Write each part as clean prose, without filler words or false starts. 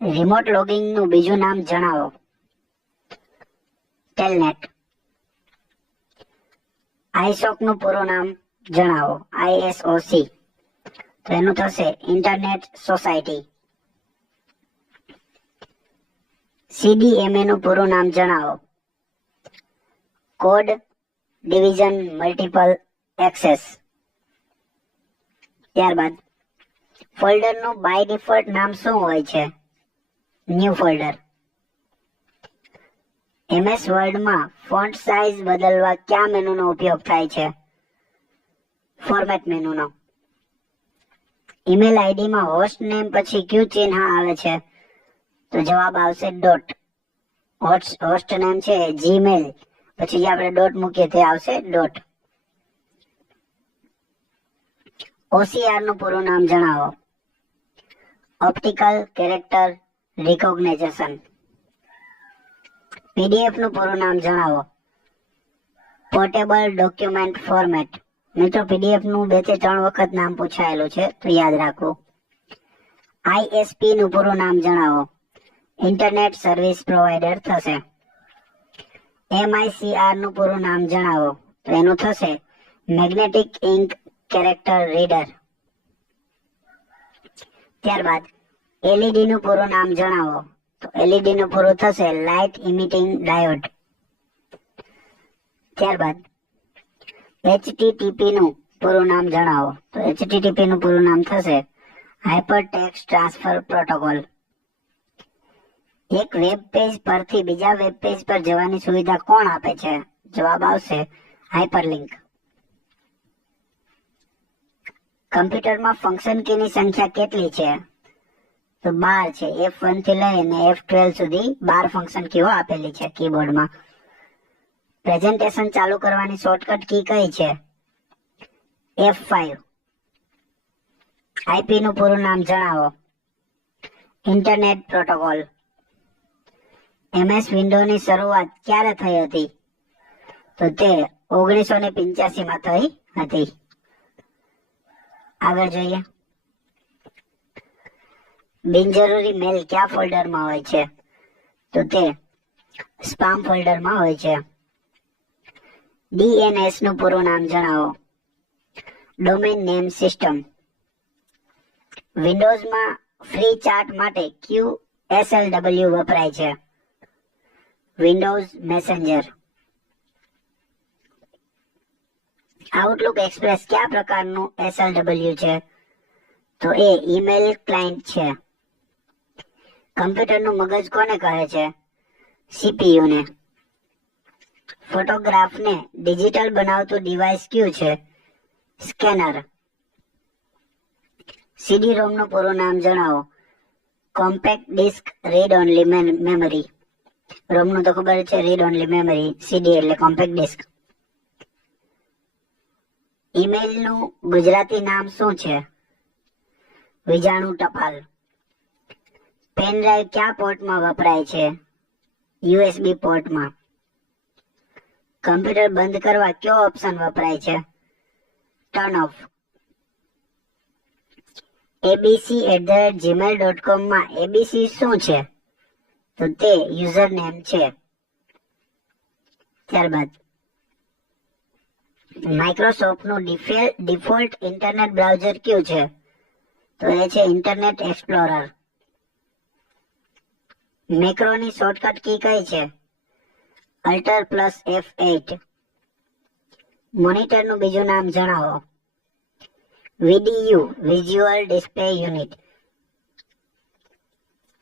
Remote logging નું બીજું નામ જણાવો. ટેલનેટ. આઈસોક નું પૂરું નામ જણાવો. ISOC. તો એનું થશે ઇન્ટરનેટ સોસાયટી. CDMA નું પૂરું નામ જણાવો. Code division multiple access. ત્યારબાદ ફોલ્ડર નું બાય ડિફોલ્ટ નામ શું હોય છે? New folder. MS વર્ડ માં ફોન્ટ સાઇઝ બદલવા કયા મેનુનો ઉપયોગ થાય છે? ફોર્મેટ મેનુનો. ઈમેલ આઈડી માં હોસ્ટ નેમ પછી ક્યુ ચિહ્ન આવે છે? તો જવાબ આવશે ડોટ. હોસ્ટ નેમ છે જીમેલ, પછી જે આપણે ડોટ મૂકીએ તે આવશે ડોટ. OCR નું પૂરું નામ જણાવો. Optical character recognition. PDF નું પૂરું નામ જણાવો. Portable document format. મિત્રો PDF નું 2 થી 3 વખત નામ પૂછાયેલું છે, તો યાદ રાખવું. ISP નું પૂરું નામ જણાવો. ઇન્ટરનેટ સર્વિસ પ્રોવાઇડર થશે. MICR નું પૂરું નામ જણાવો. તો એનું થશે મેગ્નેટિક ઇન્ક કેરેક્ટર રીડર. ત્યારબાદ LED નું પૂરું નામ જણાવો. તો LED નું પૂરું થશે લાઇટ ઇમિટિંગ ડાયોડ. ત્યારબાદ HTTP નું પૂરું નામ જણાવો. તો HTTP નું પૂરું નામ થશે હાઇપર ટેક્સ્ટ ટ્રાન્સફર પ્રોટોકોલ. એક વેબ પેજ પરથી બીજા વેબ પેજ પર જવાની સુવિધા કોણ આપે છે? જવાબ આવશે હાઇપરલિંક. કમ્પ્યુટરમાં ફંક્શન કીની સંખ્યા કેટલી છે? તો 12 છે. F1 થી લઈને F12 સુધી 12 ફંક્શન કીઓ આપેલી છે કીબોર્ડમાં. પ્રેઝન્ટેશન ચાલુ કરવાની શોર્ટકટ કી કઈ છે? F5. IP નું પૂરું નામ જણાવો. Internet protocol. MS વિન્ડોની શરૂઆત ક્યારે થઈ હતી? તો તે 1985 માં થઈ હતી. આગળ જોઈએ. બિનજરૂરી મેલ કયા ફોલ્ડરમાં હોય છે? તો તે સ્પામ ફોલ્ડરમાં હોય છે. DNS નું પૂરું નામ જણાવો. Domain name system. વિન્ડોઝમાં ફ્રી ચાટ માટે QSLW વપરાય છે. Windows messenger. આઉટલુક એક્સપ્રેસ કયા પ્રકારનું SLW છે? તો એ ઈમેલ ક્લાયન્ટ છે. કમ્પ્યુટરનું મગજ કોને કહે છે? CPU ને. ફોટોગ્રાફને ડિજિટલ બનાવતું ડિવાઇસ કયું છે? સ્કેનર. CD-ROM નું પૂરું નામ જણાવો. Compact disc read only memory. ROM નું તો ખબર છે, રીડ ઓનલી મેમરી. CD એટલે કોમ્પેક્ટ ડિસ્ક. ઈમેલ નું ગુજરાતી નામ શું છે? વીજાણુ ટપાલ. પેન ડ્રાઈવ કયા પોર્ટમાં વપરાય છે? USB પોર્ટમાં. કમ્પ્યુટર બંધ કરવા કયો ઓપ્શન વપરાય છે? Turn off. abc@gmail.com માં ABC શું છે? તો તે યુઝર નેમ છે. ત્યારબાદ માઇક્રોસોફ્ટ નું ડિફોલ્ટ ઇન્ટરનેટ બ્રાઉઝર કયું છે? તો એ છે ઇન્ટરનેટ એક્સપ્લોરર. મેક્રોની શોર્ટકટ કી કઈ છે? Alt+F8. મોનિટરનું બીજું નામ જણાવો. VDU visual display unit.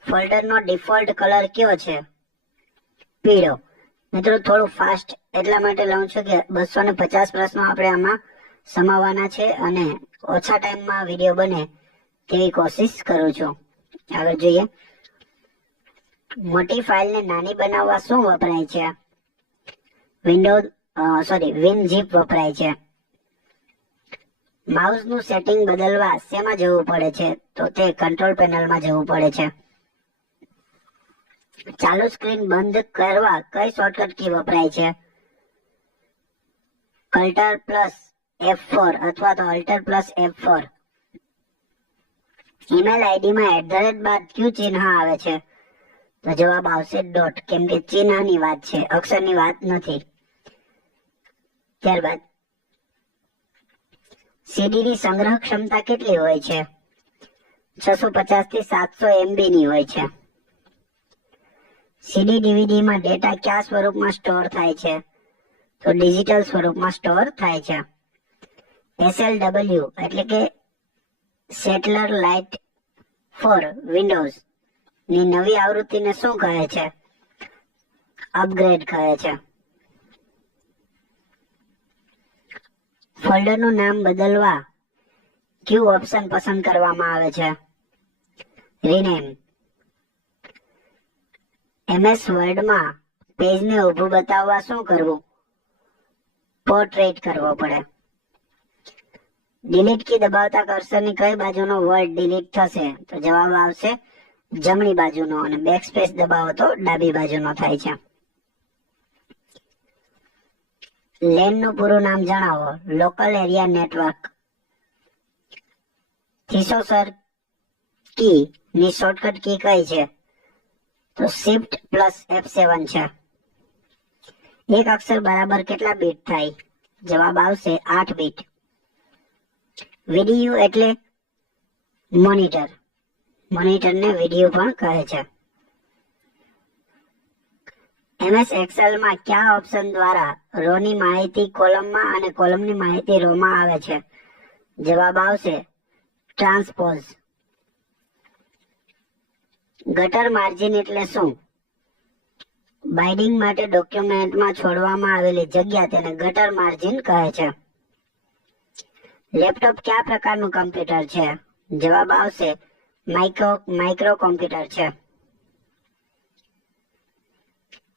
ફોલ્ડરનો ડિફોલ્ટ કલર કયો છે? પીળો. મિત્રો થોડું ફાસ્ટ એટલા માટે લઉં છું કે 250 પ્રશ્નો આપણે આમાં સમાવવાના છે અને ઓછા ટાઈમમાં વિડીયો બને તેવી કોશિશ કરું છું. આગળ જોઈએ. મોટી ફાઇલને નાની બનાવવા શું વપરાય છે? WinZip વપરાય છે. માઉસનું સેટિંગ બદલવા શેમાં જવું પડે છે? તો તે કંટ્રોલ પેનલમાં જવું પડે છે. ચાલુ સ્ક્રીન બંધ કરવા કઈ શોર્ટકટ કી વપરાય છે? Ctrl+F4 અથવા તો Alt+F4. ઈમેલ આઈડીમાં @ બાદ ક્યુ ચિહ્ન આવે છે? તો જવાબ આવશે ડોટ, કેમ કે ચિહ્નની વાત છે, અક્ષરની વાત નથી. ત્યારબાદ સીડીની સંગ્રહ ક્ષમતા કેટલી હોય છે? 650 થી 700 MB ની હોય છે. સીડી ડીવીડીમાં ડેટા કયા સ્વરૂપમાં સ્ટોર થાય છે? તો ડિજિટલ સ્વરૂપમાં સ્ટોર થાય છે. SLW એટલે કે સેટલર લાઇટ ફોર વિન્ડોઝ ની નવી આવૃત્તિને શું કહે છે? અપગ્રેડ કહે છે. ફોલ્ડરનું નામ બદલવા કયું ઓપ્શન પસંદ કરવામાં આવે છે? રિનેમ. MS વર્ડમાં પેજને ઊભું બતાવવા શું કરવું? પોર્ટ્રેટ કરવો પડે. ડિલીટ કી દબાવતા કર્સરની કઈ બાજુનો વર્ડ ડિલીટ થશે? તો જવાબ આવશે જમણી બાજુનો, અને બેકસ્પેસ દબાવો તો ડાબી બાજુનો થાય છે. લેન નું પૂરું નામ જણાવો. Local area network. Thesaurus key ની શોર્ટકટ કી કઈ છે? તો Shift+F7 છે. એક અક્ષર બરાબર કેટલા બીટ થાય? જવાબ આવશે 8 બીટ. VDU એટલે મોનિટર. મોનિટરને VDU પણ કહે છે. MS એક્સેલમાં કયા ઓપ્શન દ્વારા રોની માહિતી કોલમમાં અને કોલમની માહિતી રોમાં આવે છે? જવાબ આવશે ટ્રાન્સપોઝ. ગટર માર્જિન એટલે શું? બાઇન્ડિંગ માટે ડોક્યુમેન્ટમાં છોડવામાં આવેલી જગ્યા તેને ગટર માર્જિન કહે છે. લેપટોપ કયા પ્રકારનું કમ્પ્યુટર છે? જવાબ આવશે માઇક્રો કોમ્પ્યુટર છે.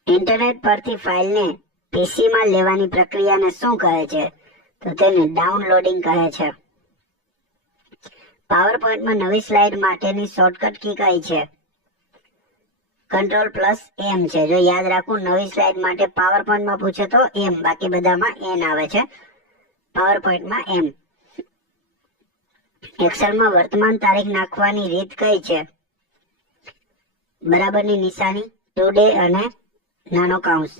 ઇન્ટરનેટ પરથી ફાઇલને પીસીમાં લેવાની પ્રક્રિયાને શું કહે છે? તો તેને ડાઉનલોડિંગ કહે છે. પાવરપોઈન્ટમાં નવી સ્લાઇડ માટેની શોર્ટકટ કી કઈ છે? Ctrl+M છે. જો યાદ રાખવું, નવી સ્લાઇડ માટે પાવરપોઈન્ટમાં પૂછે તો M, બાકી બધામાં N આવે છે. પાવરપોઈન્ટમાં M. એક્સેલમાં વર્તમાન તારીખ નાખવાની રીત કઈ છે? બરાબરની નિશાની, ટુડે અને નાનો કૌંસ.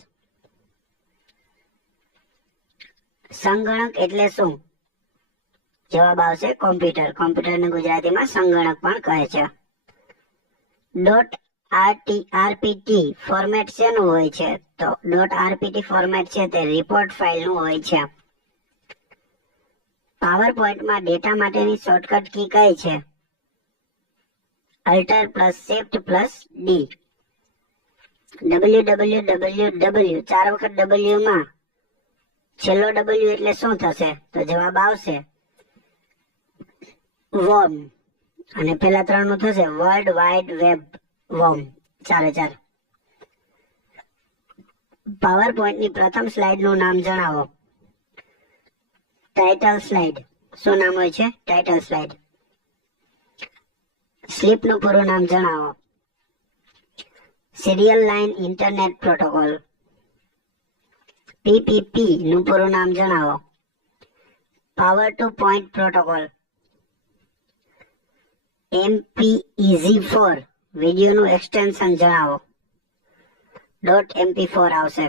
સંગણક એટલે શું? જવાબ આવશે કોમ્પ્યુટર. કોમ્પ્યુટરને ગુજરાતીમાં સંગણક પણ કહે છે. .rpt ફોર્મેટ શેનું હોય છે? તો .rpt ફોર્મેટ છે તે રિપોર્ટ ફાઇલનું હોય છે. પાવરપોઈન્ટમાં ડેટા માટેની શોર્ટકટ કી કઈ છે? Alt+Shift+D. www 4 વખત W માં છેલ્લો W એટલે શું થશે? તો જવાબ આવશે વોર્મ, અને પેલા 3 નું થશે વર્લ્ડ વાઇડ વેબ વોર્મ. 4 પાવરપોઈન્ટની પ્રથમ સ્લાઇડનું નામ જણાવો. Title slide. શું નામ હોય છે? Title slide. સ્લીપનું પૂરું નામ જણાવો. Serial line internet protocol. PPP નું પૂરું નામ જણાવો. Power to point protocol. MPEG-4 વિડીયોનું એક્સટેન્શન જણાવો. .mp4 આવશે.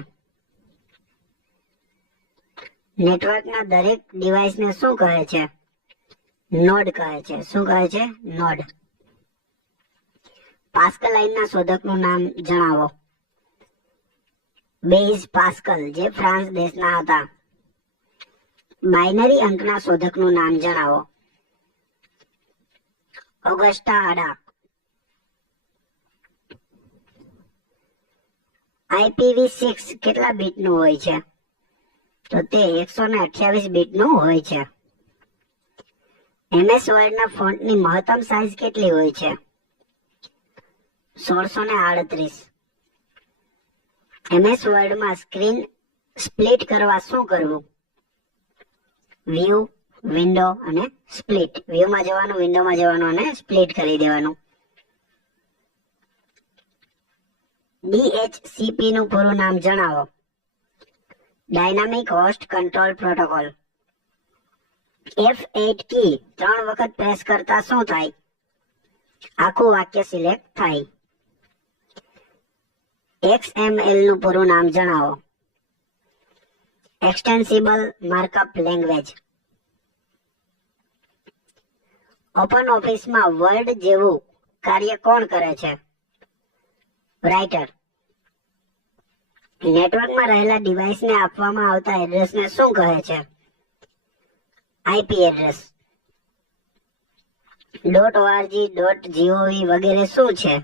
નેટવર્કના દરેક ડિવાઇસને શું કહે છે? નોડ કહે છે. શું કહે છે? નોડ. પાસ્કલ લાઇનના શોધકનું નામ જણાવો. બેઇઝ પાસ્કલ, જે ફ્રાન્સ દેશના હતા. બાઇનરી અંકના શોધકનું નામ જણાવો. ઓગસ્ટા આડા. IPv6 કેટલા બીટનું હોય છે? તો તે 128 બીટનું હોય છે. MS વર્ડના ફોન્ટની મહત્તમ સાઇઝ કેટલી હોય છે? 1638. MS વર્ડમાં સ્ક્રીન સ્પ્લિટ કરવા શું કરવું? વ્યૂ, વિન્ડો અને સ્પ્લિટ. વ્યૂમાં જવાનું, વિન્ડોમાં જવાનું અને સ્પ્લિટ કરી દેવાનું. DHCP નું પૂરું નામ જણાવો. Dynamic host control protocol. F8 કી 3 વખત પ્રેસ કરતા શું થાય? આખું વાક્ય સિલેક્ટ થાય. XML નું પૂરું નામ જણાવો. એક્સટેન્સિબલ માર્કઅપ લેંગ્વેજ. ઓપન ઓફિસમાં વર્ડ જેવું કાર્ય કોણ કરે છે? રાઇટર. નેટવર્કમાં રહેલા ડિવાઇસને આપવામાં આવતા એડ્રેસને શું કહે છે? IP address. .org, .gov વગેરે શું છે?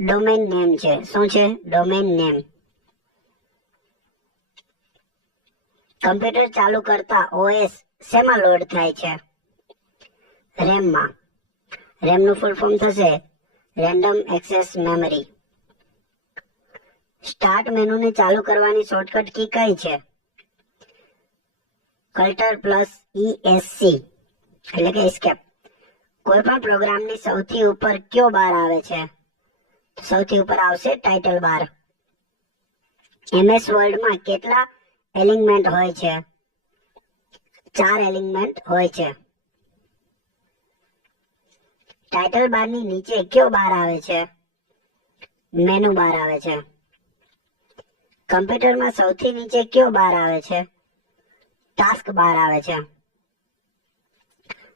ડોમેન નેમ છે. શું છે? Domain name. કમ્પ્યુટર ચાલુ કરતા OS શેમાં લોડ થાય છે? રેમમાં. રેમનું ફૂલ ફોર્મ થશે રેન્ડમ એક્સેસ મેમરી. સ્ટાર્ટ મેનુને ચાલુ કરવાની શોર્ટકટ કી કઈ છે? Ctrl+ESC એટલે કે એસ્કેપ. કોઈ પણ પ્રોગ્રામની સૌથી ઉપર કયો બાર આવે છે? સૌથી ઉપર આવશે ટાઇટલ બાર. MS વર્ડમાં કેટલા એલિમેન્ટ હોય છે? 4 એલિમેન્ટ હોય છે. ટાઇટલ બારની નીચે કયો બાર આવે છે? મેનુ બાર આવે છે. કમ્પ્યુટરમાં સૌથી નીચે કયો બાર આવે છે? ટાસ્ક બાર આવે છે.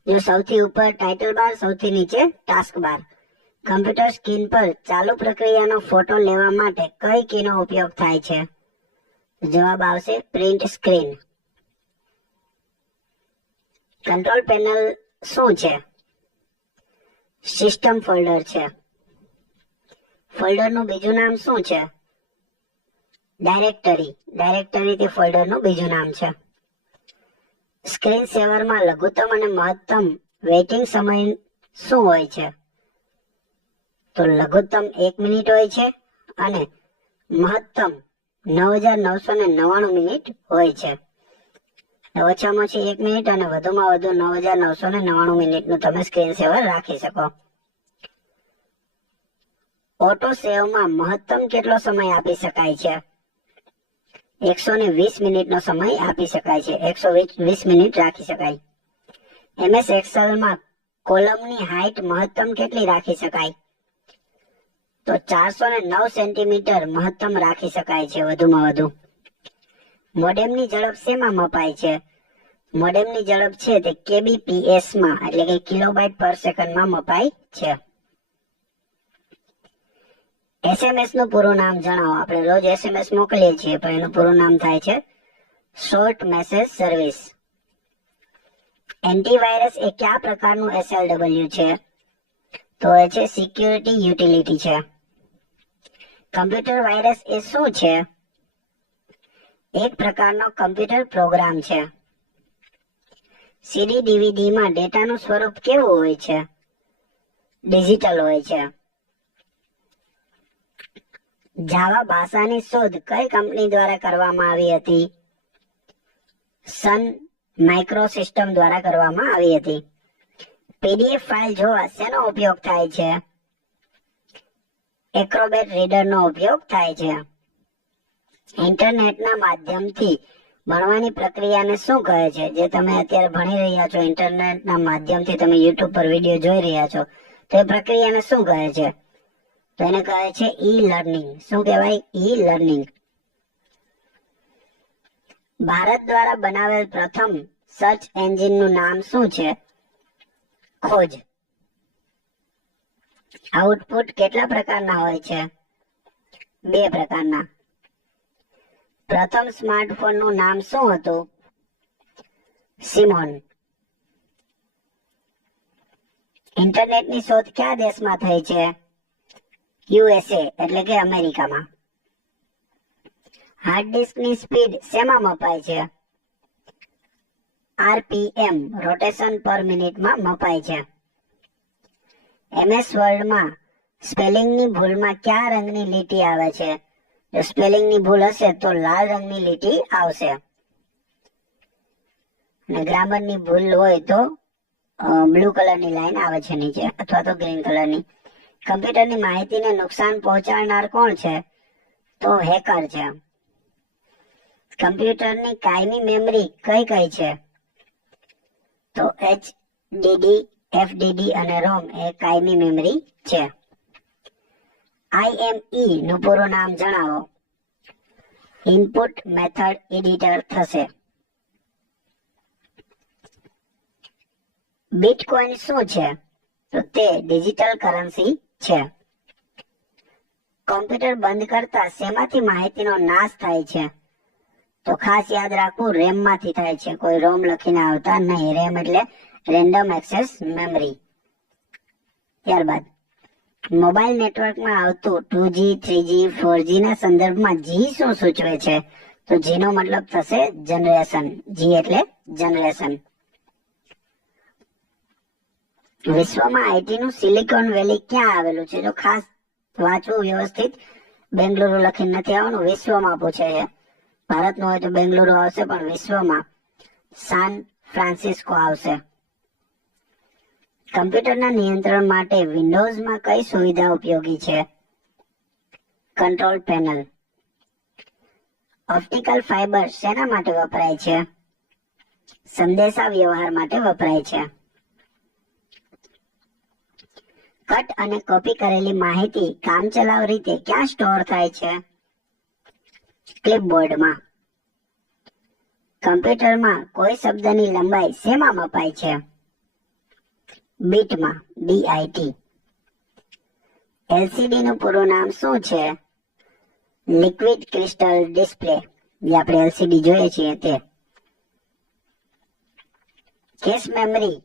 જો સૌથી ઉપર ટાઇટલ બાર, સૌથી નીચે ટાસ્ક બાર. કમ્પ્યુટર સ્ક્રીન પર ચાલુ પ્રક્રિયાનો ફોટો લેવા માટે કઈ કીનો ઉપયોગ થાય છે? જવાબ આવશે પ્રિન્ટ સ્ક્રીન. કંટ્રોલ પેનલ શું છે? સિસ્ટમ ફોલ્ડર છે. ફોલ્ડરનું બીજું નામ શું છે? ડાયરેક્ટરી. ડાયરેક્ટરી તે ફોલ્ડરનું બીજું નામ છે. સ્ક્રીન સેવરમાં લઘુત્તમ અને મહત્તમ વેઇટિંગ સમય શું હોય છે? તો લઘુત્તમ 1 મિનિટ હોય છે અને મહત્તમ 9999 મિનિટ હોય છે. ઓછામાં ઓછી 1 મિનિટ અને વધુમાં વધુ 9999 મિનિટનું તમે સ્ક્રીન સેવર રાખી શકો. ઓટો સેવમાં મહત્તમ કેટલો સમય આપી શકાય છે? 120 મિનિટનો સમય આપી શકાય છે. 120 મિનિટ રાખી શકાય. MS એક્સેલમાં કોલમની હાઇટ મહત્તમ કેટલી રાખી શકાય? તો 409 સેન્ટીમીટર મહત્તમ રાખી શકાય છે વધુમાં વધુ. મોડેમની ઝડપ શેમાં મપાય છે? મોડેમની ઝડપ છે તે kbps માં એટલે કે કિલોબાઇટ પર સેકન્ડમાં મપાય છે. SMS નું પૂરું નામ જણાવો. આપણે રોજ SMS મોકલીએ છીએ પણ એનું પૂરું નામ થાય છે શોર્ટ મેસેજ સર્વિસ. એન્ટીવાયરસ એ કયા પ્રકારનું SLW છે? તો એ છે સિક્યુરિટી યુટિલિટી છે. કમ્પ્યુટર વાયરસ એ શું છે? એક પ્રકારનો કમ્પ્યુટર પ્રોગ્રામ છે. CD DVD માં ડેટાનું સ્વરૂપ કેવું હોય છે? ડિજિટલ હોય છે. જાવા ભાષાની શોધ કઈ કંપની દ્વારા કરવામાં આવી હતી? સન માઇક્રોસિસ્ટમ દ્વારા કરવામાં આવી હતી. PDF ફાઇલ જોવા શેનો ઉપયોગ થાય છે? એક્રોબેટ રીડરનો ઉપયોગ થાય છે. ઇન્ટરનેટના માધ્યમથી ભણવાની પ્રક્રિયાને શું કહે છે? જે તમે અત્યારે ભણી રહ્યા છો, ઇન્ટરનેટના માધ્યમથી તમે YouTube પર વિડીયો જોઈ રહ્યા છો, તો એ પ્રક્રિયાને શું કહે છે? તો એને કહે છે ઈ-લર્નિંગ. શું કહેવાય? ઈ-લર્નિંગ. ભારત દ્વારા બનાવેલ પ્રથમ સર્ચ એન્જિનનું નામ શું છે? ખોજ. આઉટપુટ કેટલા પ્રકારના હોય છે? 2 પ્રકારના. પ્રથમ સ્માર્ટફોનનું નામ શું હતું? સિમોન. ઇન્ટરનેટની શોધ કયા દેશમાં થઈ છે? USA એટલે કે અમેરિકામાં. હાર્ડ ડિસ્કની સ્પીડ શેમાં મપાય છે? RPM રોટેશન પર મિનિટમાં મપાય છે. MS વર્ડમાં સ્પેલિંગની ભૂલમાં કયા રંગની લીટી આવે છે? જો સ્પેલિંગની ભૂલ હશે તો લાલ રંગની લીટી આવશે. અને ગ્રામરની ભૂલ હોય તો બ્લુ કલરની લાઈન આવે છે નીચે અથવા તો ગ્રીન કલરની. કમ્પ્યુટરની માહિતીને નુકસાન પહોંચાડનાર કોણ છે? તો હેકર છે. કમ્પ્યુટરની કાયમી મેમરી કઈ કઈ છે? તો HDD FDD અને ROM એ કાયમી મેમરી છે. IME નું પૂરું નામ જણાવો. ઇનપુટ મેથડ એડિટર થશે. બિટકોઇન શું છે? તો તે ડિજિટલ કરન્સી છે. કોમ્પ્યુટર બંધ કરતા શેમાંથી માહિતીનો નાશ થાય છે? તો ખાસ યાદ રાખવું, રેમ માંથી થાય છે. કોઈ રોમ લખીને આવતા નહીં. રેમ એટલે રેન્ડમ એક્સેસ મેમરી. ત્યારબાદ મોબાઈલ નેટવર્કમાં આવતું 2G, 3G, 4G ના સંદર્ભમાં G શું સૂચવે છે? તો G નો મતલબ થશે જનરેશન. G એટલે જનરેશન. વિશ્વમાં આઈટી નું સિલિકોન વેલી ક્યાં આવેલું છે? તો ખાસ વાંચવું વ્યવસ્થિત. બેંગલુરુ લખીને નથી આવવાનું, વિશ્વમાં પૂછે છે. ભારતનું હોય તો બેંગલુરુ આવશે, પણ વિશ્વમાં સાન ફ્રાન્સિસ્કો આવશે. કમ્પ્યુટરના નિયંત્રણ માટે વિન્ડોઝમાં કઈ સુવિધા ઉપયોગી છે? Control panel. ઓપ્ટિકલ ફાઇબર શેના માટે વપરાય છે? સંદેશા વ્યવહાર માટે વપરાય છે. કટ અને કોપી કરેલી માહિતી કામચલાઉ રીતે ક્યાં સ્ટોર થાય છે? ક્લિપબોર્ડમાં. કમ્પ્યુટરમાં કોઈ શબ્દની લંબાઈ શેમાં મપાય છે? બીટમાં. BIT. LCD નું પૂરું નામ શું છે? Liquid crystal display. જે આપણે LCD જોઈએ છીએ તે. કેશ મેમરી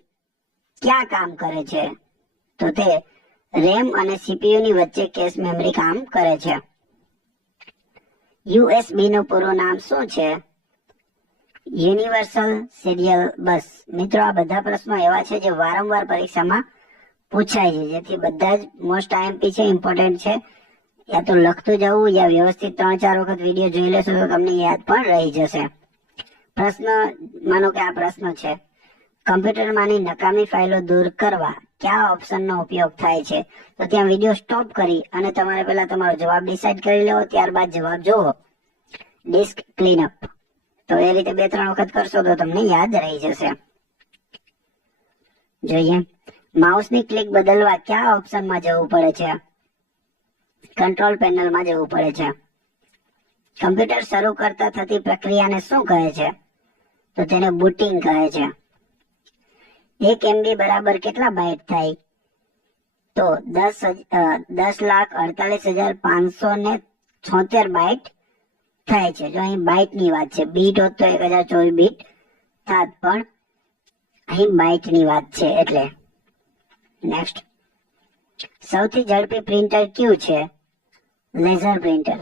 ક્યાં કામ કરે છે? તો તે રેમ અને CPU ની વચ્ચે કેશ મેમરી કામ કરે છે. USB નું પૂરું નામ શું છે? યુનિવર્સલ સિરિયલ બસ. મિત્રો, આ બધા પ્રશ્નો એવા છે જે વારંવાર પરીક્ષામાં પૂછાય છે, જેથી બધા જ મોસ્ટ IMP છે, ઇમ્પોર્ટન્ટ છે. યા તો લખતું જવું યા વ્યવસ્થિત 3-4 વખત વિડીયો જોઈ લેશો તો તમને યાદ પણ રહી જશે. પ્રશ્ન, માનો કે આ પ્રશ્ન છે, કમ્પ્યુટરમાંની નકામી ફાઇલો દૂર કરવા કયા ઓપ્શનનો ઉપયોગ થાય છે? તો ત્યાં વિડીયો સ્ટોપ કરી અને તમારે પહેલા તમારો જવાબ ડિસાઈડ કરી લેવો, ત્યારબાદ જવાબ જોવો. Disk cleanup. તો એ રીતે 2-3 વખત કરશો તો તમને યાદ રહી જશે. જોઈએ, માઉસની ક્લિક બદલવા કયા ઓપ્શનમાં જવું પડે છે? કંટ્રોલ પેનલમાં જવું પડે છે. કમ્પ્યુટર શરૂ કરતા થતી પ્રક્રિયાને શું કહે છે? તો તેને બુટિંગ કહે છે. 1 MB બરાબર કેટલા બાઇટ થાય? તો 10,48,576 બાઇટ થાય છે. જો અહીં બાઇટ ની વાત છે, બીટ હોત તો 1024 બીટ થાત, પણ અહીં બાઇટ ની વાત છે એટલે. નેક્સ્ટ, સૌથી ઝડપી પ્રિન્ટર કયું છે? Laser printer.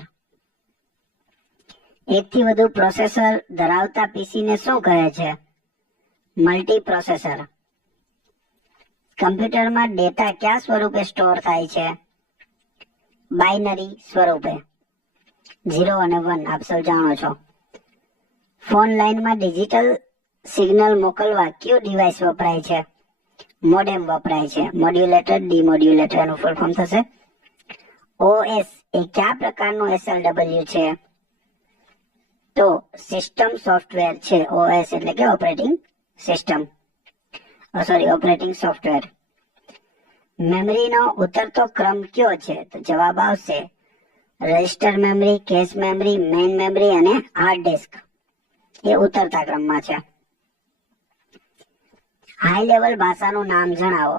એકથી વધુ પ્રોસેસર ધરાવતા PC ને શું કહે છે? Multi processor. કમ્પ્યુટરમાં ડેટા કયા સ્વરૂપે સ્ટોર થાય છે? બાઇનરી સ્વરૂપે. 0 અને 1 આપ સૌ જાણો છો. ફોન લાઇનમાં ડિજિટલ સિગ્નલ મોકલવા કયું ડિવાઇસ વપરાય છે? મોડેમ વપરાય છે. મોડ્યુલેટર, ડીમોડ્યુલેટર એનું ફૂલ ફોર્મ થશે. OS એ કયા પ્રકારનું SLW છે? તો સિસ્ટમ સોફ્ટવેર છે. OS એટલે કે ઓપરેટિંગ સિસ્ટમ, ઓપરેટિંગ સોફ્ટવેર. મેમરીનો ઉતરતો ક્રમ કયો છે? તો જવાબ આવશે register memory, cache memory, main memory અને હાર્ડ ડિસ્ક. એ ઉતરતા ક્રમમાં છે. હાઈ લેવલ ભાષાનું નામ જણાવો.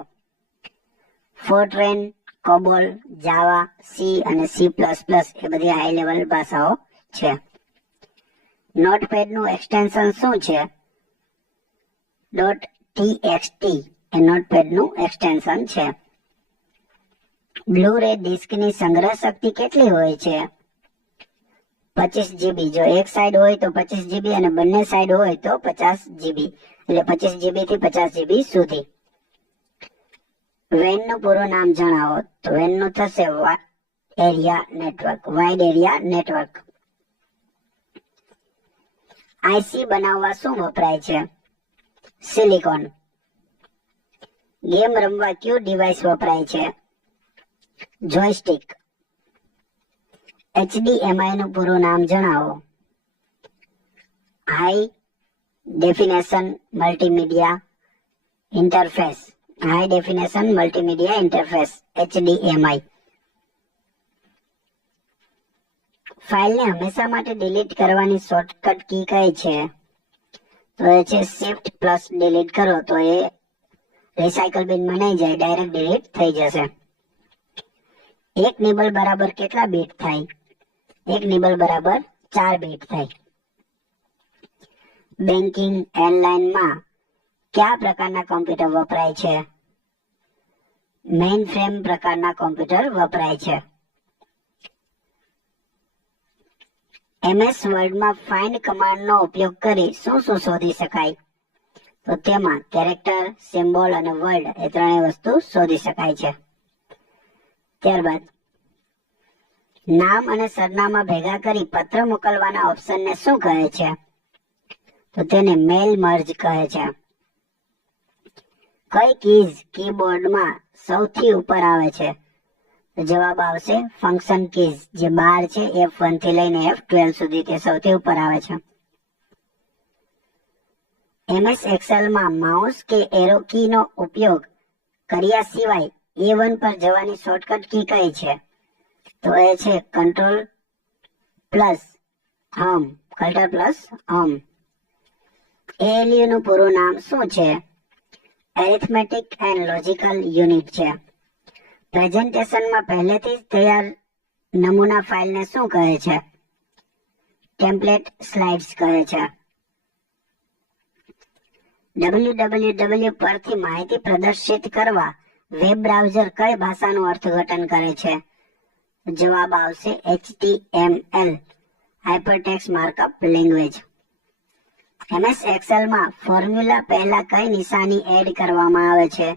ફોર્ટ્રેન, કોબોલ, જાવા, સી અને C++ એ બધી હાઈ લેવલ ભાષાઓ છે. નોટપેડનું એક્સટેન્શન શું છે? .txt એ નોટપેડનું એક્સટેન્શન છે. બ્લુ રે ડિસ્કની સંગ્રહ શક્તિ કેટલી હોય છે? 25 GB. જો એક સાઈડ હોય તો 25 GB અને બંને સાઈડ હોય તો 50 GB. એટલે 25 GB થી 50 GB સુધી. વેન નું પૂરું નામ જણાવો. તો વેન નું થશે વાઇડ એરિયા નેટવર્ક. IC બનાવવા શું વપરાય છે? સિલિકોન. ગેમ રમવા કયું ડિવાઇસ વપરાય છે? જોયસ્ટિક. HDMI નું પૂરું નામ જણાવો. High definition multimedia interface. High definition multimedia interface HDMI. ફાઇલને હંમેશા માટે ડિલીટ કરવાની શોર્ટકટ કી કઈ છે? તો એ છે શિફ્ટ પ્લસ ડિલીટ કરો તો એ રિસાયકલ બિનમાં નહીં જાય, ડાયરેક્ટ ડિલીટ થઈ જશે. એક નિબલ બરાબર કેટલા બીટ થાય? એક નિબલ બરાબર 4 બીટ થાય. બેન્કિંગ એરલાઇનમાં કયા પ્રકારના કોમ્પ્યુટર વપરાય છે? મેઇન ફ્રેમ પ્રકારના કોમ્પ્યુટર વપરાય છે. MS વર્ડમાં ફાઇન્ડ કમાન્ડનો ઉપયોગ કરી શું શું શોધી શકાય? તો તેમાં કેરેક્ટર, સિમ્બોલ અને વર્ડ એ ત્રણેય વસ્તુ શોધી શકાય છે. ત્યારબાદ નામ અને સરનામા ભેગા કરી પત્ર મોકલવાના ઓપ્શનને શું કહે છે? તો તેને મેલ મર્જ કહે છે. કઈ કીઝ કીબોર્ડમાં સૌથી ઉપર આવે છે? તો જવાબ આવશે ફંક્શન કીઝ, જે 12 છે, F1 થી લઈને F12 સુધી તે સૌથી ઉપર આવે છે. MS એક્સેલમાં માઉસ કે એરો કીનો ઉપયોગ કર્યા સિવાય A1 પર જવાની શોર્ટકટ કી કઈ છે? તો એ છે કંટ્રોલ પ્લસ હમ. ALU નું પૂરું નામ શું છે? એરિથમેટિક એન્ડ લોજિકલ યુનિટ છે. પ્રેઝન્ટેશનમાં પહેલેથી જ તૈયાર નમૂના ફાઇલને શું કહે છે? ટેમ્પલેટ સ્લાઇડ્સ કહે છે. www પરથી માહિતી પ્રદર્શિત કરવા વેબ બ્રાઉઝર કઈ ભાષાનું અર્થઘટન કરે છે? જવાબ આવશે HTML, hypertext markup language. MS એક્સેલમાં ફોર્મ્યુલા પહેલા કઈ નિશાની એડ કરવામાં આવે છે?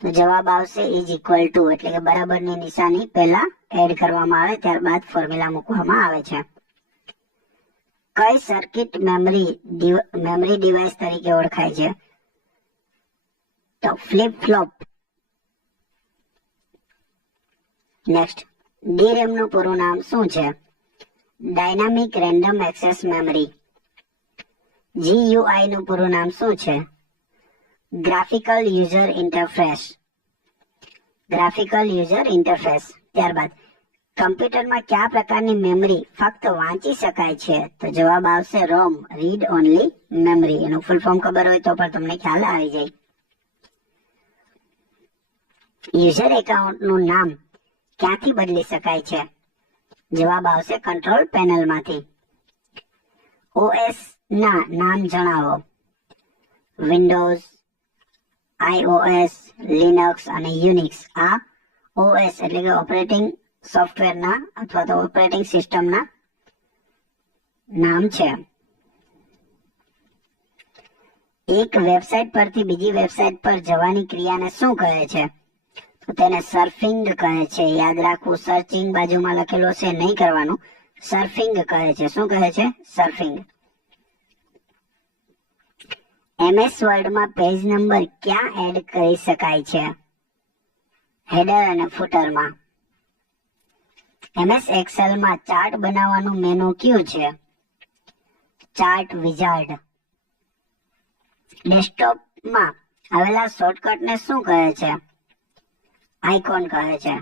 તો જવાબ આવશે ઇઝ ઇક્વલ ટુ, એટલે કે બરાબરની નિશાની પહેલા એડ કરવામાં આવે, ત્યારબાદ ફોર્મ્યુલા મૂકવામાં આવે છે. કઈ સર્કિટ મેમરી ડિવાઇસ તરીકે ઓળખાય છે? તો ફ્લિપ ફ્લોપ. નેક્સ્ટ, DRAM નું પૂરું નામ શું છે? Dynamic random access memory. GUI નું પૂરું નામ શું છે? Graphical user interface. ત્યારબાદ કમ્પ્યુટરમાં કયા પ્રકારની મેમરી ફક્ત વાંચી શકાય છે? તો જવાબ આવશે ROM, રીડ ઓનલી મેમરી. એનું ફૂલ ફોર્મ ખબર હોય તો પણ તમને ખ્યાલ આવી જાય. યુઝર એકાઉન્ટનું નામ ક્યાંથી બદલી શકાય છે? જવાબ આવશે કંટ્રોલ પેનલમાંથી. OS ના નામ જણાવો. વિન્ડોઝ, iOS, લિનક્સ અને યુનિક્સ આ OS એટલે કે ઓપરેટિંગ સોફ્ટવેરના અથવા તો ઓપરેટિંગ સિસ્ટમના નામ છે. એક વેબસાઇટ પરથી બીજી વેબસાઇટ પર જવાની ક્રિયાને શું કહે છે? તો તેને સર્ફિંગ કહે છે. યાદ રાખવું, સર્ચિંગ બાજુમાં લખેલો છે, નહીં કરવાનું. સર્ફિંગ કહે છે. શું કહે છે? સર્ફિંગ. MS વર્ડમાં પેજ નંબર ક્યાં એડ કરી શકાય છે? હેડર અને ફૂટરમાં. MS એક્સેલમાં ચાર્ટ બનાવવાનું મેનુ કયું છે? Chart wizard. ડેસ્કટોપમાં આવેલા શોર્ટકટને શું કહે છે? આઇકોન કહે છે.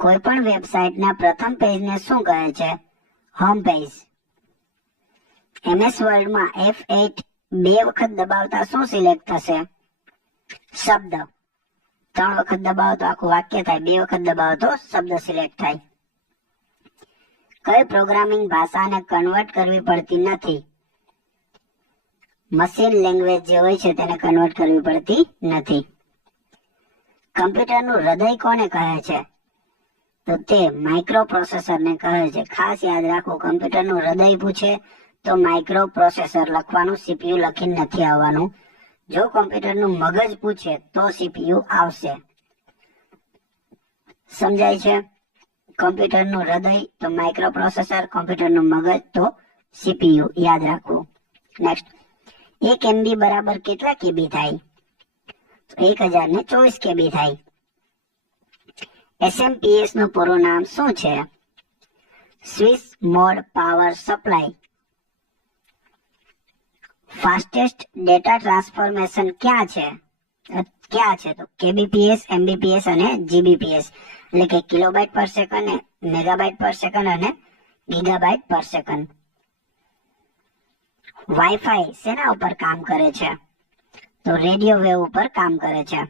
કોઈ પણ વેબસાઇટના પ્રથમ પેજને શું કહે છે? Home page. MS વર્ડમાં F8 2 વખત દબાવતા શું સિલેક્ટ થશે? શબ્દ. 3 વખત દબાવો તો આખું વાક્ય થાય, 2 વખત દબાવો તો શબ્દ સિલેક્ટ થાય. કઈ પ્રોગ્રામિંગ ભાષાને કન્વર્ટ કરવી પડતી નથી? મશીન લેંગ્વેજ જે હોય છે તેને કન્વર્ટ કરવી પડતી નથી. કમ્પ્યુટરનું હૃદય કોને કહે છે? તો તે માઇક્રો પ્રોસેસરને કહે છે. ખાસ યાદ રાખો, કમ્પ્યુટરનું હૃદય પૂછે તો માઇક્રો પ્રોસેસર લખવાનું, CPU લખીને નથી આવવાનું. જો કમ્પ્યુટરનું મગજ પૂછે તો CPU આવશે. સમજાય છે? કમ્પ્યુટરનું હૃદય તો માઇક્રો પ્રોસેસર, કમ્પ્યુટરનું મગજ તો CPU. યાદ રાખવું. નેક્સ્ટ, 1 MB બરાબર કેટલા KB થાય? 1024 KB થાય. SMPS નું પૂરું નામ શું છે? Switch mode power supply. Fastest data transformation ક્યાં છે તો કેબીપીએસ, એમબીપીએસ અને જીબીપીએસ, એટલે કે કિલોબાઇટ પર સેકન્ડ, મેગાબાઇટ પર સેકન્ડ અને ગીગાબાઇટ પર સેકન્ડ. વાઈફાઈ શેના ઉપર કામ કરે છે તો રેડિયો વેવ ઉપર કામ કરે છે.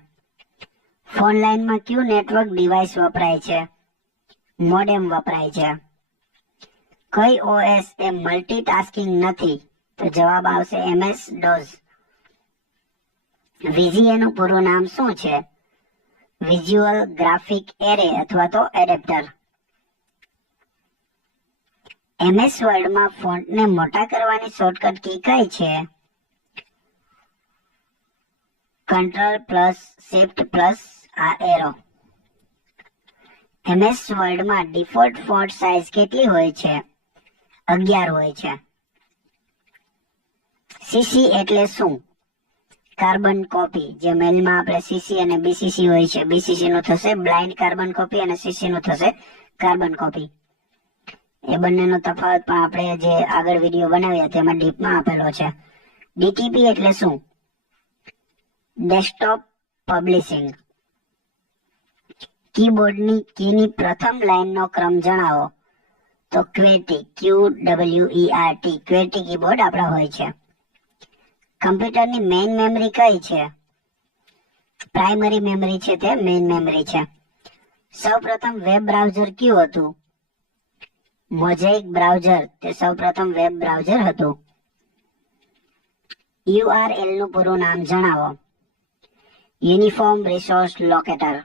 ફોન લાઈનમાં કયું નેટવર્ક ડિવાઇસ વપરાય છે? મોડેમ વપરાય છે. કઈ ઓએસ એ મલ્ટીટાસ્કિંગ નથી તો જવાબ આવશે MS DOS. VGA નું પૂરું નામ શું છે? વિઝ્યુઅલ ગ્રાફિક એરે અથવા તો એડેપ્ટર. MS વર્ડમાં ફોન્ટને મોટા કરવાની શોર્ટકટ કી કઈ છે? Ctrl+Shift+ arrow. MS વર્ડમાં ડિફોલ્ટ ફોન્ટ સાઇઝ કેટલી હોય છે? 11 હોય છે. CC એટલે શું? Carbon copy. જે મેલમાં આપણે CC અને BCC હોય છે, BCC નું થશે બ્લાઇન્ડ કાર્બન કોપી અને CC નું થશે કાર્બન કોપી. એ બંનેનો તફાવત પણ આપણે જે આગળ વિડીયો બનાવ્યા તેમાં ડીપમાં આપેલો છે. DTP એટલે શું? Desktop publishing. કીબોર્ડની કીની પ્રથમ લાઇનનો ક્રમ જણાવો તો QWERTY, QWERT કીબોર્ડ આપણા હોય છે. કમ્પ્યુટરની મેઇન મેમરી કઈ છે? પ્રાઇમરી મેમરી છે તે મેઇન મેમરી છે. સૌપ્રથમ વેબ બ્રાઉઝર કયું હતું? મોઝેઇક બ્રાઉઝર તે સૌપ્રથમ વેબ બ્રાઉઝર હતું. URL નું પૂરું નામ જણાવો. Uniform resource locator.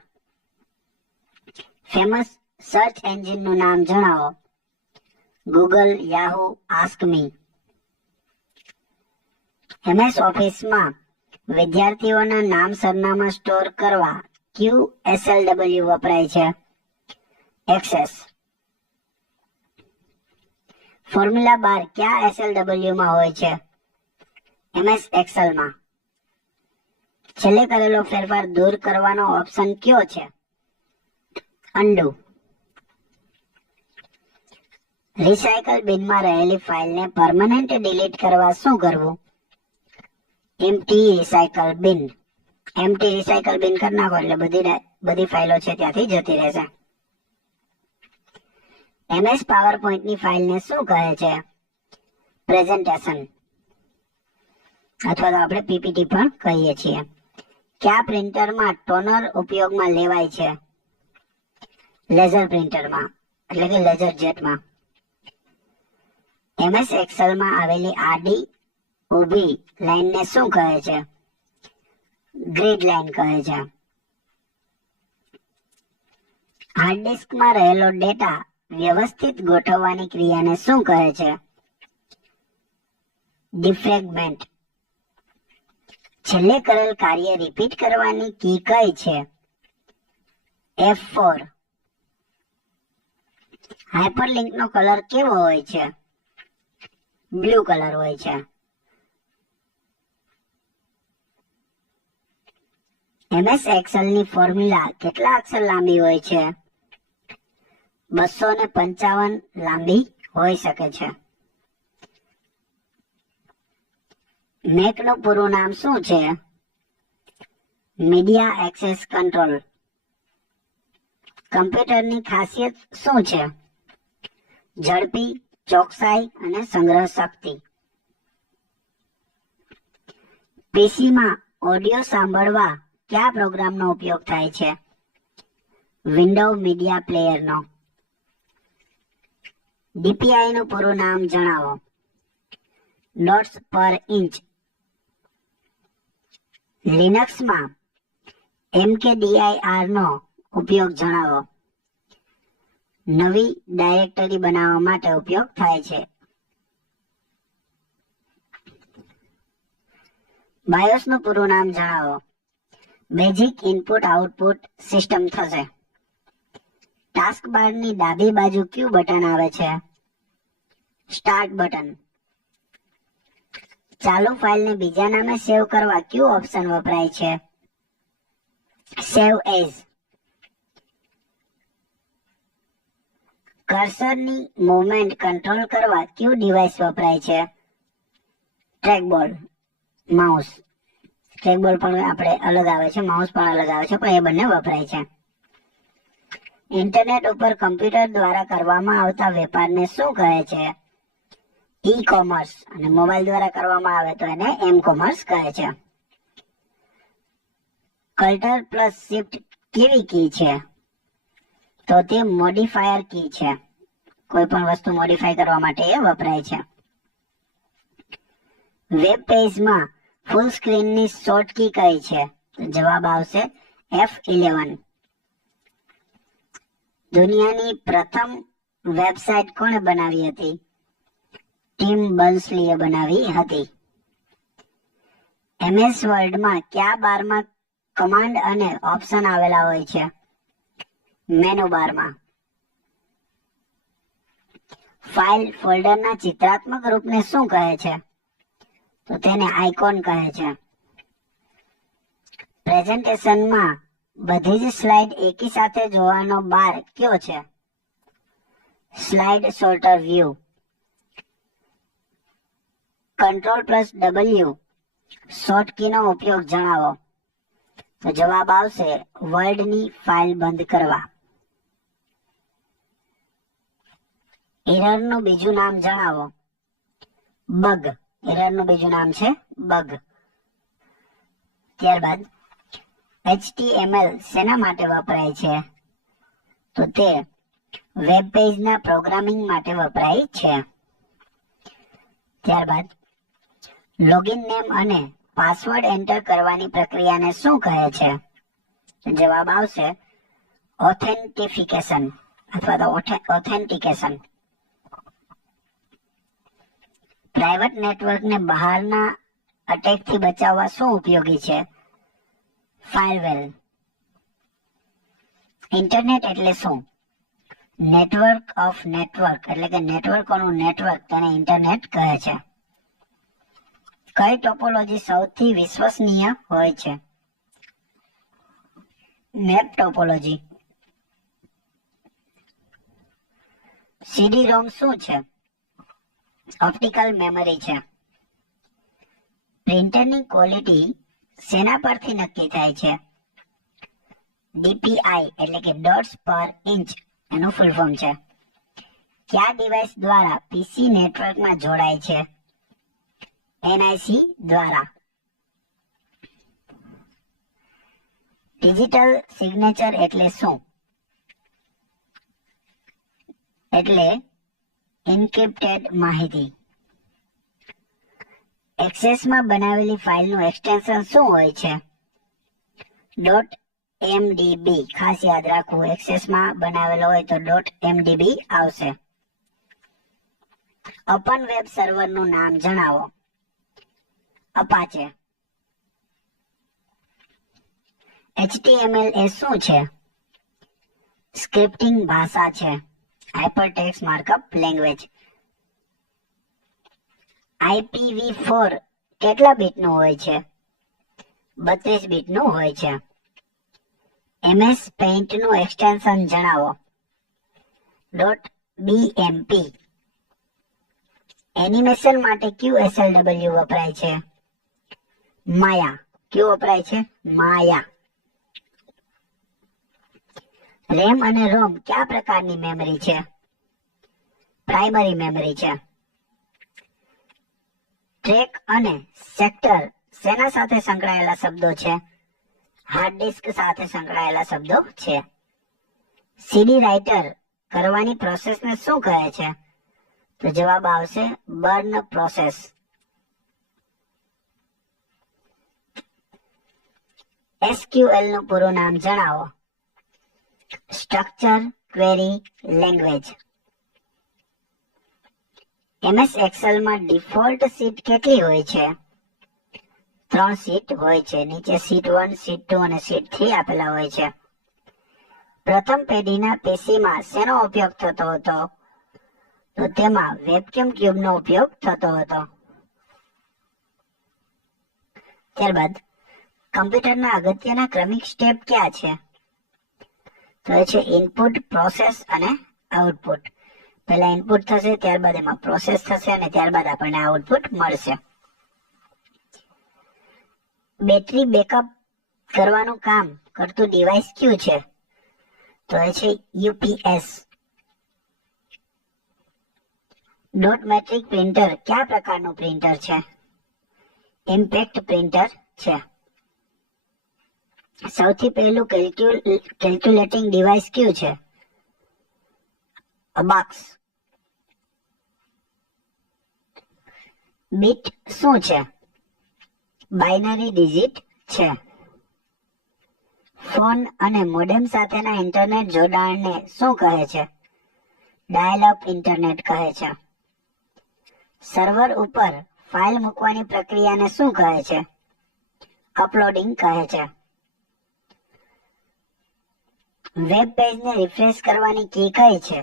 Famous search એન્જિનનું નામ જણાવો. Google, Yahoo, Ask Me. MS ઓફિસમાં વિદ્યાર્થીઓના નામ સરનામા સ્ટોર કરવા કયું SLW વપરાય છે? એક્સેસ. ફોર્મ્યુલા બાર કયા SLW માં હોય છે? MS એક્સેલમાં. છેલ્લે કરેલો ફેરફાર દૂર કરવાનો ઓપ્શન કયો છે? અન્ડુ. રિસાયકલ બિનમાં રહેલી ફાઇલને પરમનન્ટ ડિલીટ કરવા શું કરવું? એમ્પ્ટી રિસાયકલ બિન. એમ્પ્ટી રિસાયકલ બિન કરી નાખો એટલે બધી ફાઇલો છે ત્યાંથી જતી રહેશે. MS પાવરપોઈન્ટની ફાઇલને શું કહે છે? પ્રેઝન્ટેશન અથવા તો આપણે PPT પણ કહીએ છીએ. કયા પ્રિન્ટરમાં ટોનર ઉપયોગમાં લેવાય છે? લેઝર પ્રિન્ટરમાં એટલે કે લેઝર જેટમાં. MS એક્સેલમાં આવેલી આડી ઊભી લાઈનને શું કહે છે? ગ્રીડ લાઈન કહે છે. હાર્ડ ડિસ્કમાં રહેલો ડેટા વ્યવસ્થિત ગોઠવવાની ક્રિયાને શું કહે છે? ડિફ્રેગમેન્ટ. છેલ્લે કરેલ કાર્ય રિપીટ કરવાની કી કઈ છે? F4. હાઇપરલિંકનો કલર કેવો હોય છે? બ્લુ કલર હોય છે. MS એક્સેલની ફોર્મ્યુલા કેટલા અક્ષર લાંબી હોય છે? 255 લાંબી હોઈ શકે છે. મેકનું પૂરું નામ શું છે? Media access control. કમ્પ્યુટરની ખાસિયત શું છે? ઝડપી, ચોકસાઈ અને સંગ્રહ શક્તિ. પીસીમાં ઓડિયો સાંભળવા કયા પ્રોગ્રામનો ઉપયોગ થાય છે? Window media પ્લેયરનો. DPI નું પૂરું નામ જણાવો. ડોટ્સ પર ઇંચ. લિનક્સમાં mkdir નો ઉપયોગ જણાવો. નવી ડાયરેક્ટરી બનાવવા માટે ઉપયોગ થાય છે. BIOS નું પૂરું નામ જણાવો. બેઝિક ઇનપુટ આઉટપુટ સિસ્ટમ થશે. ટાસ્ક બારની ડાબી બાજુ કયું બટન આવે છે? Start button. ચાલુ ફાઇલને બીજા નામે સેવ કરવા કયું ઓપ્શન વપરાય છે? Save as. કર્સરની મૂવમેન્ટ કંટ્રોલ કરવા કયું ડિવાઇસ વપરાય છે? Trackball, mouse. ટ્રેકબોલ પણ આપણે અલગ આવે છે, માઉસ પણ અલગ આવે છે, પણ એ બંને વપરાય છે. ઇન્ટરનેટ ઉપર કમ્પ્યુટર દ્વારા કરવામાં આવતા વેપારને શું કહે છે? E commerce. અને મોબાઈલ દ્વારા કરવામાં આવે તો એને એમ કોમર્સ કહે છે. કલ્ટર પ્લસ શિફ્ટ કેવી કી છે? તો તે મોડિફાયર કી છે. કોઈ પણ વસ્તુ મોડિફાય કરવા માટે એ વપરાય છે. વેબ પેજમાં ફૂલ સ્ક્રીનની શોર્ટ કી કઈ છે? તો જવાબ આવશે F11. દુનિયાની પ્રથમ વેબસાઇટ કોણે બનાવી હતી? ટીમ બર્ન્સ-લીએ બનાવી હતી. MS વર્ડમાં કયા બારમાં કમાન્ડ અને ઓપ્શન આવેલા હોય છે? મેનુ બારમાં. ફાઇલ ફોલ્ડરના ચિત્રાત્મક રૂપને શું કહે છે? તો તેને આઇકોન કહે છે. પ્રેઝન્ટેશનમાં બધી જ સ્લાઇડ એકી સાથે જોવાનો બાર કયો છે? Slide sorter view. Ctrl+W short કીનો ઉપયોગ જણાવો. તો જવાબ આવશે વર્ડની ફાઇલ બંધ કરવા. એરરનું બીજું નામ જણાવો. બગ. એરરનું બીજું નામ છે બગ. ત્યારબાદ HTML શેના માટે વપરાય છે? તો તે વેબ પેજના પ્રોગ્રામિંગ માટે વપરાય છે. ત્યારબાદ લોગિન નેમ અને પાસવર્ડ એન્ટર કરવાની પ્રક્રિયાને શું કહે છે? જવાબ આવશે ઓથેન્ટિફિકેશન અથવા તો ઓથેન્ટિકેશન. પ્રાઇવેટ નેટવર્કને બહારના અટેકથી બચાવવા શું ઉપયોગી છે? ફાયરવેલ. ઇન્ટરનેટ એટલે શું? નેટવર્ક ઓફ નેટવર્ક, એટલે કે નેટવર્કોનું નેટવર્ક, તેને ઇન્ટરનેટ કહે છે. કઈ ટોપોલોજી સૌથી વિશ્વસનીય હોય છે? Map topology. CD-ROM શું છે? ઓપ્ટિકલ મેમરી છે. પ્રિન્ટરની ક્વોલિટી શેના પરથી નક્કી થાય છે? DPI એટલે કે ડોટ્સ પર ઇંચ એનું ફૂલ ફોર્મ છે. કયા ડિવાઇસ દ્વારા PC નેટવર્કમાં જોડાય છે? NIC દ્વારા. ડિજિટલ સિગ્નેચર એટલે શું? એટલે એન્ક્રિપ્ટેડ માહિતી. એક્સેસમાં બનાવેલી ફાઇલનું એક્સટેન્શન શું હોય છે? .mdb. ખાસ યાદ રાખવું, એક્સેસમાં બનાવેલો હોય તો .mdb આવશે. ઓપન વેબ સર્વરનું નામ જણાવો. અપાચે. HTML એ શું છે? સ્ક્રિપ્ટિંગ ભાષા છે. Hypertext markup language. IPv4 કેટલા બીટનું હોય છે? 32 બીટનું હોય છે. MS પેઇન્ટનું એક્સટેન્શન જણાવો. .bmp. એનિમેશન માટે કયું SLW વપરાય છે? માયા. કયું વપરાય છે? માયા. રેમ અને રોમ કયા પ્રકારની મેમરી છે? પ્રાઇમરી મેમરી છે. ટ્રેક અને સેક્ટર શેના સાથે સંકળાયેલા શબ્દો છે? હાર્ડ ડિસ્ક સાથે સંકળાયેલા શબ્દો છે. CD રાઇટર કરવાની પ્રોસેસને શું કહે છે? તો જવાબ આવશે બર્ન પ્રોસેસ. SQL નું પૂરું નામ જણાવો. Structure query language. MS Excel માં ડિફોલ્ટ શીટ કેટલી હોય છે? 3 શીટ હોય છે. નીચે શીટ 1, શીટ 2 અને શીટ 3 આપેલા હોય છે. પ્રથમ પેઢીના PCમાં શેનો ઉપયોગ થતો હતો? તો તેમાં વેબકેમ ક્યુબનો ઉપયોગ થતો હતો. ત્યારબાદ કમ્પ્યુટરના અગત્યના ક્રમિક સ્ટેપ ક્યાં છે? તો એ છે ઇનપુટ, પ્રોસેસ અને આઉટપુટ. પહેલા ઇનપુટ થશે, ત્યારબાદ એમાં પ્રોસેસ થશે અને ત્યારબાદ આપણને આઉટપુટ મળશે. બેટરી બેકઅપ કરવાનું કામ કરતું ડિવાઇસ કયું છે? તો એ છે યુપીએસ. ડોટ મેટ્રિક પ્રિન્ટર કયા પ્રકારનું પ્રિન્ટર છે? ઇમ્પેક્ટ પ્રિન્ટર છે. સૌથી પહેલું કેલ્ક્યુલેટિંગ ડિવાઇસ કયું છે? અબાક્સ. બીટ શું છે? બાઇનરી ડિજિટ છે. ફોન અને મોડેમ સાથેના ઇન્ટરનેટ જોડાણને શું કહે છે? ડાયલ અપ ઇન્ટરનેટ કહે છે. સર્વર ઉપર ફાઇલ મૂકવાની પ્રક્રિયાને શું કહે છે? અપલોડિંગ કહે છે. વેબ પેજને રિફ્રેશ કરવાની કી કઈ છે?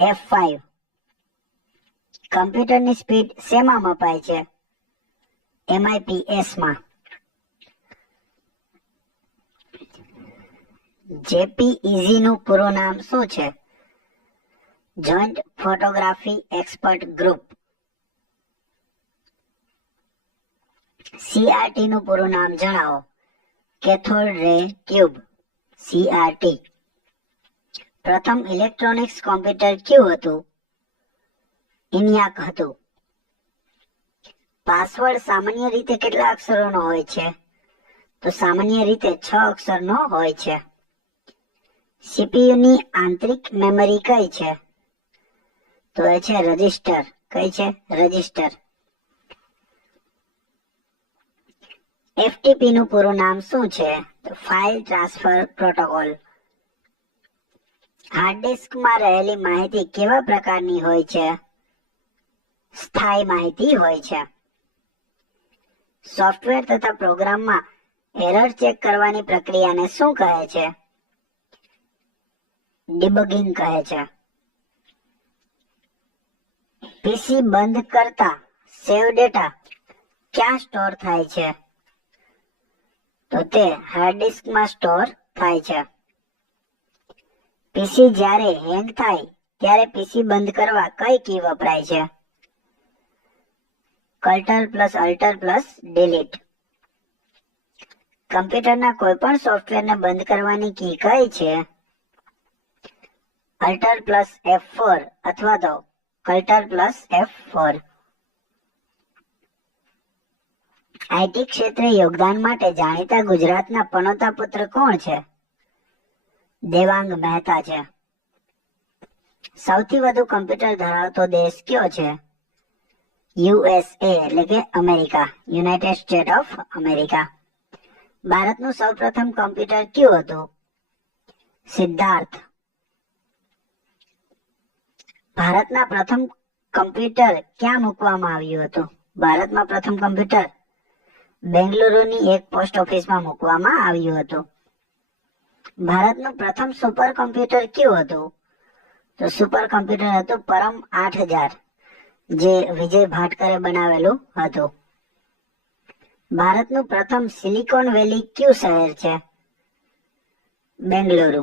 F5. કમ્પ્યુટરની સ્પીડ શેમાં મપાય છે? MIPS માં. JPEG નું પૂરું નામ શું છે? Joint photography expert group. CRT નું પૂરું નામ જણાવો. કેથોડ રે ટ્યુબ. CRT. પ્રથમ ઇલેક્ટ્રોનિક્સ કોમ્પ્યુટર કયું હતું? ENIAC હતું. પાસવર્ડ સામાન્ય રીતે કેટલા અક્ષરોનો હોય છે? તો સામાન્ય રીતે 6 અક્ષરનો હોય છે. CPU ની આંતરિક મેમરી કઈ છે? તો એ છે રજિસ્ટર. કઈ છે? રજિસ્ટર. FTP નું પૂરું નામ શું છે? તો ફાઇલ ટ્રાન્સફર પ્રોટોકોલ. હાર્ડ ડિસ્કમાં રહેલી માહિતી કેવા પ્રકારની હોય છે? સ્થાયી માહિતી હોય છે. સોફ્ટવેર તથા પ્રોગ્રામમાં એરર ચેક કરવાની પ્રક્રિયાને શું કહે છે? ડિબગિંગ કહે છે. પીસી બંધ કરતા સેવ ડેટા ક્યાં સ્ટોર થાય છે? તો તે હાર્ડ ડિસ્કમાં સ્ટોર થાય છે. પીસી જ્યારે હેંગ થાય ત્યારે પીસી બંધ કરવા કઈ કી વપરાય છે? Ctrl+Alt+Delete. કમ્પ્યુટરના કોઈપણ સોફ્ટવેરને બંધ કરવાની કી કઈ છે? Alt+F4 અથવા તો Ctrl+F4. આઈટી ક્ષેત્રે યોગદાન માટે જાણીતા ગુજરાતના પનોતા પુત્ર કોણ છે? દેવાંગ મહેતા છે. સૌથી વધુ કમ્પ્યુટર ધરાવતો દેશ કયો છે? USA એટલે કે America. United state of America. ભારતનું સૌપ્રથમ કમ્પ્યુટર કયું હતું? સિદ્ધાર્થ. ભારતના પ્રથમ કમ્પ્યુટર ક્યાં મૂકવામાં આવ્યું હતું? ભારતમાં પ્રથમ કમ્પ્યુટર બેંગલુરુની એક પોસ્ટ ઓફિસમાં મૂકવામાં આવ્યું હતું. ભારતનું પ્રથમ સુપર કમ્પ્યુટર કયું હતું? તો સુપર કમ્પ્યુટર હતું પરમ 8000, જે વિજય ભાટકરે બનાવેલું હતું. ભારતનું પ્રથમ સિલિકોન વેલી કયું શહેર છે? બેંગલુરુ.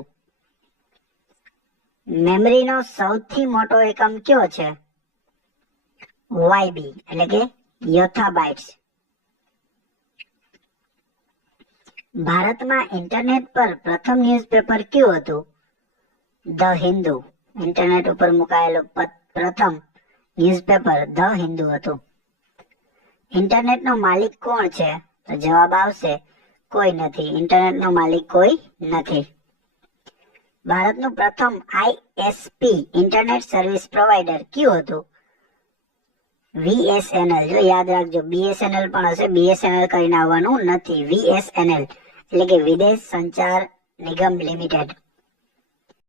મેમરીનો સૌથી મોટો એકમ કયો છે? YB એટલે કે યોથાબાઇટ્સ. ભારતમાં ઇન્ટરનેટ પર પ્રથમ ન્યૂઝપેપર કયું હતું? ધ હિન્દુ. ઇન્ટરનેટ ઉપર મુકાયેલું પ્રથમ ન્યૂઝપેપર ધ હિન્દુ હતું. ઇન્ટરનેટનો માલિક કોણ છે? તો જવાબ આવશે કોઈ નથી. ઇન્ટરનેટનો માલિક કોઈ નથી. ભારતનું પ્રથમ ISP ઇન્ટરનેટ સર્વિસ પ્રોવાઇડર કયું હતું? VSNL. જો યાદ રાખજો, BSNL પણ હશે, BSNL કરીને આવવાનું નથી. VSNL એટલે કે વિદેશ સંચાર નિગમ લિમિટેડ.